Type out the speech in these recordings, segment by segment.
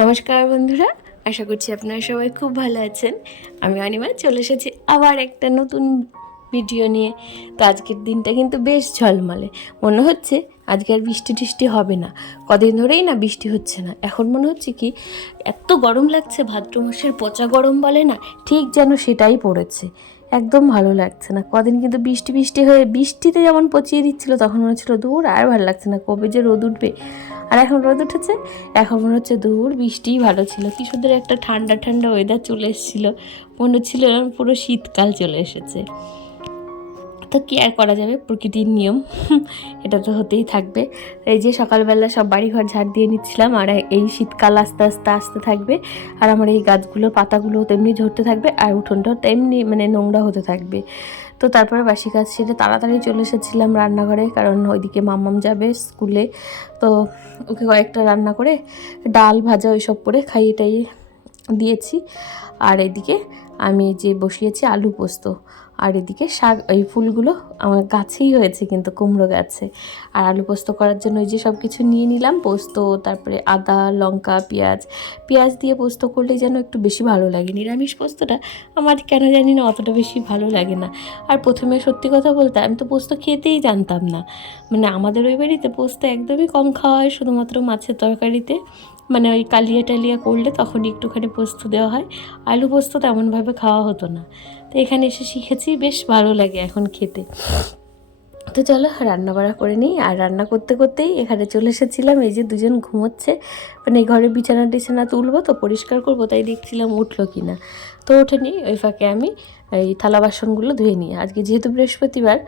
নমস্কার বন্ধুরা, আশা করছি আপনারা সবাই খুব ভালো আছেন। আমি অনিমা চলে এসেছি আবার একটা নতুন ভিডিও নিয়ে। তো আজকের দিনটা কিন্তু বেশ ঝলমলে, মনে হচ্ছে আজকে আর বৃষ্টি টিষ্টি হবে না। কদিন ধরেই না বৃষ্টি হচ্ছে না। এখন মনে হচ্ছে কি এত গরম লাগছে, ভাদ্র মাসের পচা গরম বলে না, ঠিক যেন সেটাই পড়েছে। একদম ভালো লাগছে না। কদিন কিন্তু বৃষ্টি বৃষ্টি হয়ে বৃষ্টিতে যেমন পচিয়ে দিচ্ছিল, তখন মনে হচ্ছিলো দূর আর ভালো লাগছে না, কবে যে রোদ উঠবে। আর এখন রোদ উঠেছে, এখন মনে হচ্ছে দূর বৃষ্টিই ভালো ছিল। কি সুন্দর একটা ঠান্ডা ঠান্ডা ওয়েদার চলে এসেছিলো, মনে হচ্ছিল পুরো শীতকাল চলে এসেছে। তো কি আর করা যাবে, প্রকৃতির নিয়ম, এটা তো হতেই থাকবে। এই যে সকালবেলা সব বাড়িঘর ঝাড় দিয়ে নিচ্ছিলাম, আর এই শীতকাল আস্তে আস্তে আসতে থাকবে, আর আমার এই গাছগুলোর পাতাগুলো তেমনি ঝরতে থাকবে, আর উঠোনটাও তেমনি নোংরা হতে থাকবে। তো তারপরে বাসি কাজ সেরে তাড়াতাড়ি চলে এসেছিলাম রান্নাঘরে, কারণ ওইদিকে মাম্মাম যাবে স্কুলে। তো ওকে কয়েকটা রান্না করে ডাল ভাজা ওইসব করে খাইয়ে টাইয়ে দিয়েছি। আর এদিকে আমি যে বসিয়েছি আলু পোস্ত, আর এদিকে শাক, এই ফুলগুলো আমার গাছেই হয়েছে কিন্তু কুমড়ো গাছে। আর আলু পোস্ত করার জন্য ওই যে সব কিছু নিয়ে নিলাম, পোস্ত, তারপরে আদা, লঙ্কা, পেঁয়াজ দিয়ে পোস্ত করলে যেন একটু বেশি ভালো লাগে। নিরামিষ পোস্তটা আমার কেন জানি না অতটা বেশি ভালো লাগে না। আর প্রথমে সত্যি কথা বলতে আমি তো পোস্ত খেতেই জানতাম না। আমাদের ওই বাড়িতে পোস্ত একদমই কম খাওয়া হয়, শুধুমাত্র মাছের তরকারিতে, ওই কালিয়া টালিয়া করলে তখনই একটুখানি পোস্ত দেওয়া হয়। আলু পোস্ত তেমনভাবে খাওয়া হতো না। তো এখানে এসে শিখেছি, বেশ ভালো লাগে এখন খেতে। তো চলো রান্না বাড়া করে নিই। আর রান্না করতে করতেই এখানে চলে এসেছিলাম, এই যে দুজন ঘুমোচ্ছে, এই ঘরে বিছানা টিছানা তুলবো তো পরিষ্কার করবো, তাই দেখছিলাম উঠলো কি না। তো ওঠেনি, ওই ফাঁকে আমি এই থালা বাসনগুলো ধুয়ে নিই। আজকে যেহেতু বৃহস্পতিবার,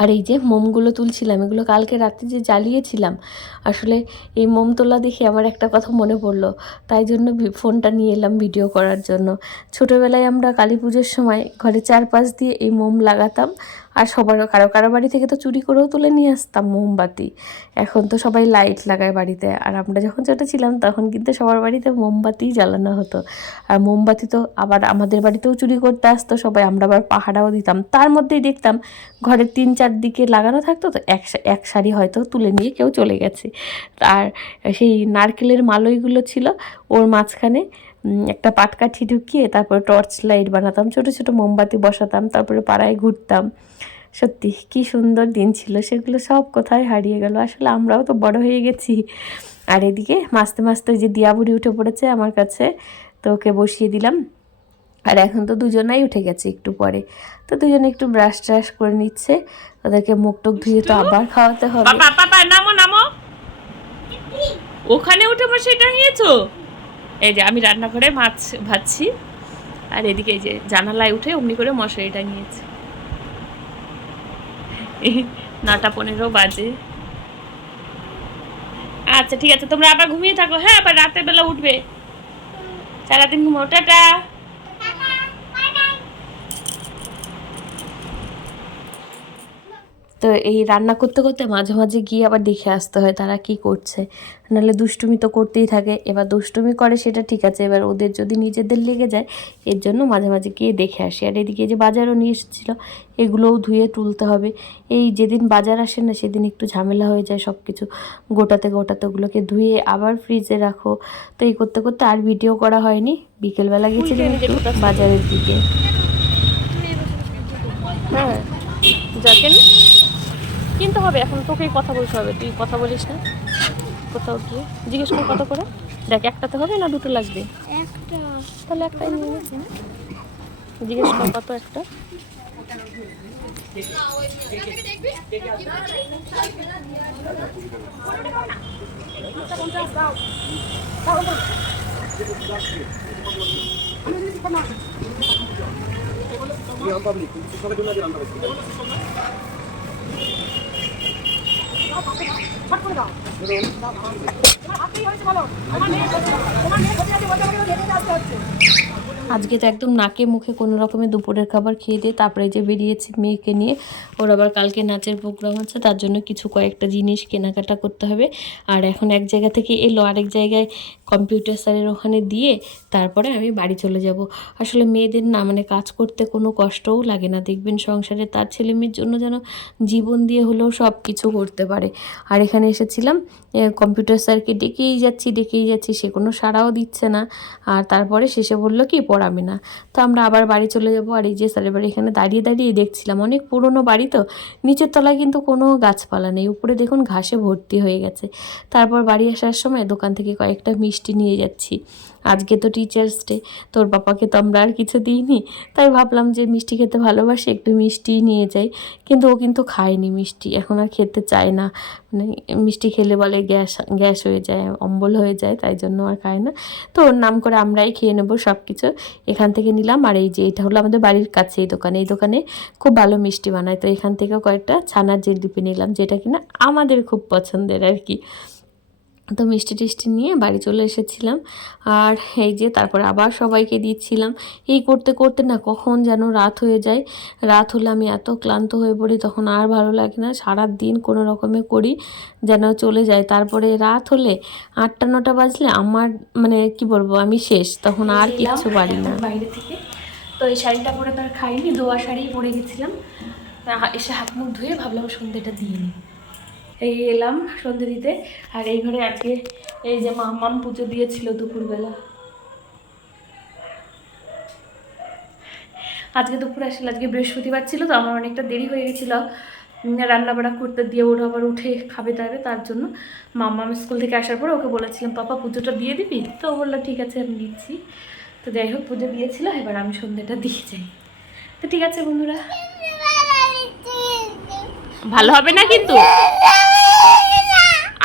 আর এই যে মোমগুলো তুলছিলাম, এগুলো কালকে রাতে যে জ্বালিয়েছিলাম, আসলে এই মোম তোলা দেখে আমার একটা কথা মনে পড়লো, তাই জন্য ফোনটা নিয়ে এলাম ভিডিও করার জন্য। ছোটোবেলায় আমরা কালী পুজোর সময় ঘরে চারপাশ দিয়ে এই মোম লাগাতাম, আর কারো কারো বাড়ি থেকে তো চুরি করেও তুলে নিয়ে আসতাম মোমবাতি। এখন তো সবাই লাইট লাগায় বাড়িতে, আর আমরা যখন ছোটো ছিলাম তখন কিন্তু সবার বাড়িতে মোমবাতিই জ্বালানো হতো। আর মোমবাতি তো আবার আমাদের বাড়িতেও চুরি করতে আসতো সবাই, আমরা আবার পাহারাও দিতাম। তার মধ্যেই দেখতাম ঘরের 3-4 দিকে লাগানো থাকতো, তো এক সারি হয়তো তুলে নিয়ে কেউ চলে গেছে। আর সেই নারকেলের মালইগুলো ছিল, ওর মাঝখানে একটা পাটকাঠি ঢুকিয়ে তারপরে টর্চ লাইট বানাতাম, ছোটো ছোটো মোমবাতি বসাতাম, তারপরে পাড়ায় ঘুরতাম। সত্যি কি সুন্দর দিন ছিল সেগুলো, সব কোথায় হারিয়ে গেল। আসলে আমরাও তো বড় হয়ে গেছি। আর এদিকে মাঝতে মাঝতে ওই যে দিয়া বুড়ি উঠে পড়েছে আমার কাছে, তো ওকে বসিয়ে দিলাম। আর এখন তো দুজনাই উঠে গেছে একটু পরে, তো দুজনে একটু ব্রাশ ট্রাশ করে নিচ্ছে। ওদেরকে মুখ টুক ধুয়ে তো আবার খাওয়াতে হবে। নামো নামো, ওখানে উঠে বসে এটা নিয়েছো। এই যে আমি রান্নাঘরে মাছ ভাজছি, আর এদিকে এই যে জানালায় উঠে অমনি করে মশারিটা নিয়েছে। 9:15 বাজে। আচ্ছা ঠিক আছে, তোমরা আবার ঘুমিয়ে থাকো, হ্যাঁ আবার রাতের বেলা উঠবে, সারাদিন ঘুমাও, টাটা। তো এই রান্না করতে করতে মাঝে মাঝে গিয়ে আবার দেখে আসতে হয় তারা কি করছে, নাহলে দুষ্টুমি তো করতেই থাকে। এবার দুষ্টুমি করে সেটা ঠিক আছে, এবার ওদের যদি নিজেদের লেগে যায়, এর জন্য মাঝে মাঝে গিয়ে দেখে আসি। আর এদিকে যে বাজারও নিয়ে এসেছিলো, এগুলোও ধুয়ে তুলতে হবে। এই যেদিন বাজার আসে না সেদিন একটু ঝামেলা হয়ে যায়, সব কিছু গোটাতে ওগুলোকে ধুয়ে আবার ফ্রিজে রাখো। তো এই করতে করতে আর ভিডিও করা হয়নি। বিকেলবেলা গেছিলাম একটু বাজারের দিকে। হ্যাঁ যাকে কিনতে হবে, এখন তোকেই কথা বলতে হবে, তুই কথা বলিস না। কোথাও গিয়ে জিজ্ঞেস কর কত করে, দেখ একটাতে হবে না দুটো লাগবে, একটা তাহলে একটাই নিয়ে নিস। জিজ্ঞেস কর কত একটা। আজকে তো একদম নাকে মুখে কোনো রকমের দুপুরের খাবার খেয়ে দিয়ে তারপরে যে বেরিয়েছি মেয়েকে নিয়ে। ওর আবার কালকে নাচের প্রোগ্রাম আছে, তার জন্য কিছু কয়েকটা জিনিস কেনাকাটা করতে হবে। আর এখন এক জায়গা থেকে এলো আরেক জায়গায় কম্পিউটার স্যারের ওখানে দিয়ে তারপরে আমি বাড়ি চলে যাব। আসলে মেয়েদের না মানে কাজ করতে কোনো কষ্টও লাগে না, দেখবেন সংসারে তার ছেলে মেয়ের জন্য যেন জীবন দিয়ে হলেও সব কিছু করতে পারে। আর এখানে এসেছিলাম, কম্পিউটার স্যারকে ডেকেই যাচ্ছি, সে কোনো সাড়াও দিচ্ছে না। আর তারপরে শেষে বললো কি পড়াবে না। তো আমরা আবার বাড়ি চলে যাব। আর এই যে স্যারের বাড়ি এখানে দাঁড়িয়ে দাঁড়িয়ে দেখছিলাম, অনেক পুরনো বাড়ি তো, নিচের তলায় কিন্তু কোনো গাছপালা নেই, উপরে দেখুন ঘাসে ভর্তি হয়ে গেছে। তারপর বাড়ি আসার সময় দোকান থেকে কয়েকটা মিষ্টি নিয়ে যাচ্ছি। আজকে তো টিচার্স ডে, তোর পাপাকে তো আমরা আর কিছু দিইনি, তাই ভাবলাম যে মিষ্টি খেতে ভালোবাসে, একটু মিষ্টি নিয়ে যাই। কিন্তু ও কিন্তু খায়নি মিষ্টি, এখন আর খেতে চায় না। মানে মিষ্টি খেলে বলে গ্যাস গ্যাস হয়ে যায়, অম্বল হয়ে যায়, তাই জন্য আর খায় না। তো ওর নাম করে আমরাই খেয়ে নেবো সব কিছু। এখান থেকে নিলাম। আর এই যে এটা হলো আমাদের বাড়ির কাছে এই দোকানে খুব ভালো মিষ্টি বানায়, তো এখান থেকেও কয়েকটা ছানার জিলিপি নিলাম, যেটা কিনা আমাদের খুব পছন্দের আর কি। তো মিষ্টি টিষ্টি নিয়ে বাড়ি চলে এসেছিলাম। আর এই যে তারপর আবার সবাইকে দিচ্ছিলাম। এই করতে করতে না কখন যেন রাত হয়ে যায়। রাত হলে আমি এত ক্লান্ত হয়ে পড়ি, তখন আর ভালো লাগে না, সারা দিন কোনো রকমে করি যেন চলে যায়। তারপরে রাত হলে 8টা 9টা বাজলে আমার মানে কি বলবো, আমি শেষ, তখন আর কিচ্ছু পারি না বাইরে থেকে। তো এই শাড়িটা পরে তো আর খাইনি, দোয়া শাড়ি পরে গেছিলাম। এসে হাত মুখ ধুয়ে ভাবলাম সন্ধ্যেটা দিয়ে নিই, এই এলাম সন্ধ্যে দিতে। আর এই ঘরে আজকে এই যে মাম্মাম পুজো দিয়েছিল দুপুরবেলা। আজকে দুপুরে আসলে আজকে বৃহস্পতিবার ছিল, তো আমার অনেকটা দেরি হয়ে গেছিলো রান্নাবাড়া করতে, দিয়ে ওরা আবার উঠে খাবে তাবে, তার জন্য মাম্মাম স্কুল থেকে আসার পর ওকে বলেছিলাম পাপা পুজোটা দিয়ে দিবি, তো ও বললো ঠিক আছে আমি দিচ্ছি। তো যাই হোক পুজো দিয়েছিল, এবার আমি সন্ধ্যেটা দিয়ে যাই। তো ঠিক আছে বন্ধুরা, ভালো হবে না কিন্তু,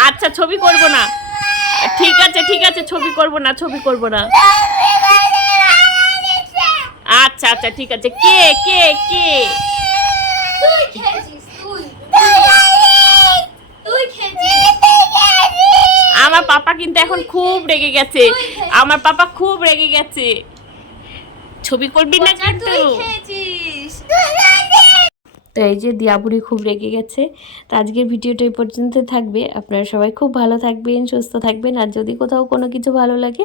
আচ্ছা ছবি করব না, ঠিক আছে ছবি করব না আচ্ছা ঠিক আছে। কে কে কে তুই খেয়েছিস, তুই খেয়েছিস। আমার পাপা কিন্তু এখন খুব রেগে গেছে, আমার পাপা খুব রেগে গেছে, ছবি করবি না কিন্তু। তো এই যে দিয়াবুড়ি খুব রেগে গেছে। তো আজকের ভিডিওটা এই পর্যন্ত থাকবে। আপনারা সবাই খুব ভালো থাকবেন, সুস্থ থাকবেন। আর যদি কোথাও কোনো কিছু ভালো লাগে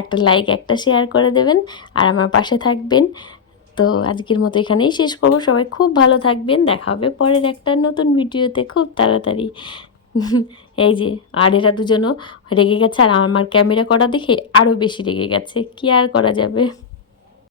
একটা লাইক একটা শেয়ার করে দেবেন, আর আমার পাশে থাকবেন। তো আজকের মতো এখানেই শেষ করবো। সবাই খুব ভালো থাকবেন, দেখা হবে পরের একটা নতুন ভিডিওতে খুব তাড়াতাড়ি। এই যে আর এরা দুজনও রেগে গেছে, আর আমার ক্যামেরা করা দেখে আরও বেশি রেগে গেছে, কি আর করা যাবে।